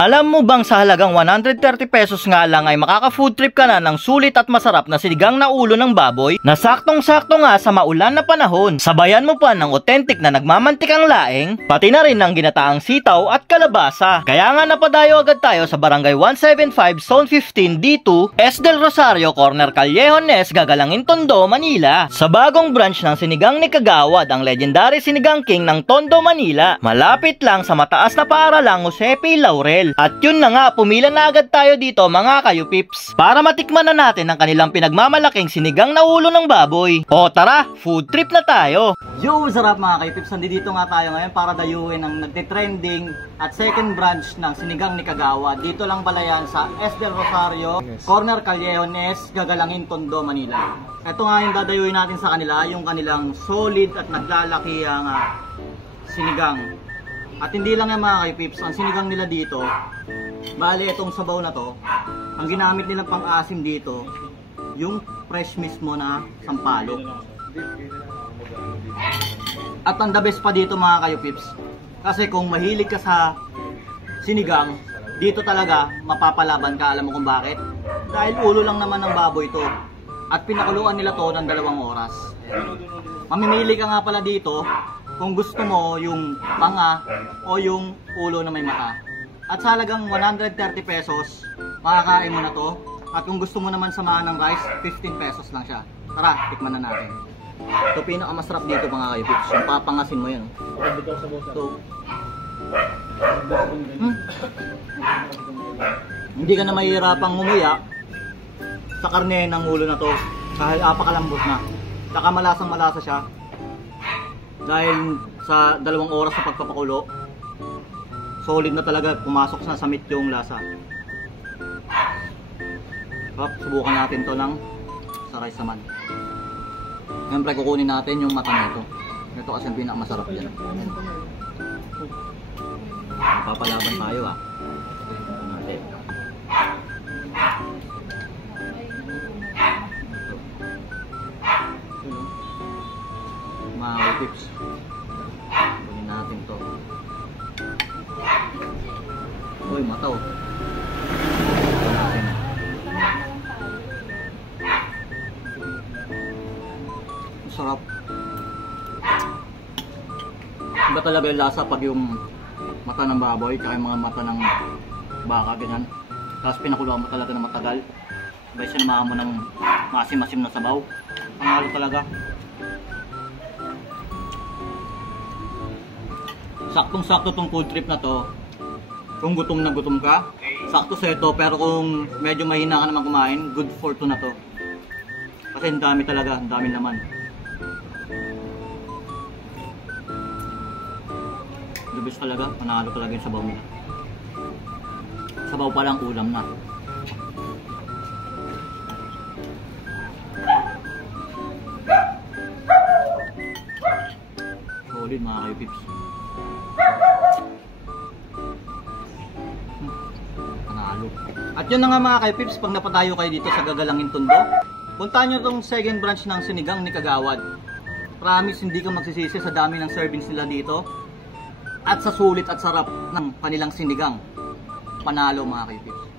Alam mo bang sa halagang 130 pesos nga lang ay makaka-food trip ka na ng sulit at masarap na sinigang na ulo ng baboy na saktong-sakto nga sa maulan na panahon. Sabayan mo pa ng authentic na nagmamantikang laing, pati na rin ng ginataang sitaw at kalabasa. Kaya nga napadayo agad tayo sa Barangay 175 Zone 15 D2, S. Del Rosario, Corner Callejones, Gagalangin, Tondo, Manila. Sa bagong branch ng Sinigang ni Kagawad, ang legendary Sinigang King ng Tondo, Manila. Malapit lang sa mataas na paaralang Jose P. Laurel. At yun na nga, pumila na agad tayo dito mga kayo-pips para matikman na natin ang kanilang pinagmamalaking sinigang na ulo ng baboy. O tara, food trip na tayo! Yo, sarap mga kayo-pips, nandito nga tayo ngayon para dayuhin ang nagtitrending at second branch ng Sinigang ni Kagawad. Dito lang pala yan sa S. Del Rosario, Corner Callejones, Gagalangin, Tondo, Manila. Ito nga yung dadayuhin natin sa kanila, yung kanilang solid at naglalaki ang sinigang. At hindi lang yan mga kay-pips, ang sinigang nila dito, bali itong sabaw na to, ang ginamit nilang pang-asim dito, yung fresh mismo na sampalok. At ang the best pa dito mga kayo-pips, kasi kung mahilig ka sa sinigang, dito talaga mapapalaban ka. Alam mo kung bakit? Dahil ulo lang naman ng baboy to, at pinakuluan nila to ng 2 oras. Mamimili ka nga pala dito kung gusto mo yung panga o yung ulo na may mata. At sa halagang 130 pesos, makakain mo na to. At kung gusto mo naman samahan ng rice, 15 pesos lang siya. Tara, tikman na natin. Ito pinakamasarap dito mga kayo-pips. Yung papangasin mo yun. Ito. Hindi ka na mahihirapang ngumuya sa karne ng ulo na to. Dahil apakalambot na. Saka malasang malasa siya. Dahil sa 2 oras na pagpapakulo, solid na talaga, pumasok na sa meat yung lasa. Subukan natin to lang sa rice naman. Siyempre kukunin natin yung mata nito. Ito kasi ang pinakamasarap yan. Papalaban tayo natin. Mga tips, kunin natin to. Uy, mataw. Masarap. Iba talaga yung lasa pag yung mata ng baboy tsaka yung mga mata ng baka, ganyan. Tapos pinakuluan mo talaga na matagal. Iba siya naman mo ng masim-masim na sabaw. Ang halo talaga. Saktong-sakto tong food trip na to. Kung gutom na gutom ka, sakto sa ito. Pero kung medyo mahina ka naman kumain, good for to na to. Kasi ang dami talaga, ang dami naman. Lubis talaga, panalo talaga yung sabaw nila. Sabaw pa lang, ulam na. Solid mga kayo-pips. At yun na nga mga kay-pips, pag napatayo kayo dito sa Gagalangin, Tondo, puntahan nyo itong second branch ng Sinigang ni Kagawad. Promise, hindi ka magsisisi sa dami ng servings nila dito at sa sulit at sarap ng kanilang sinigang. Panalo mga kay-pips.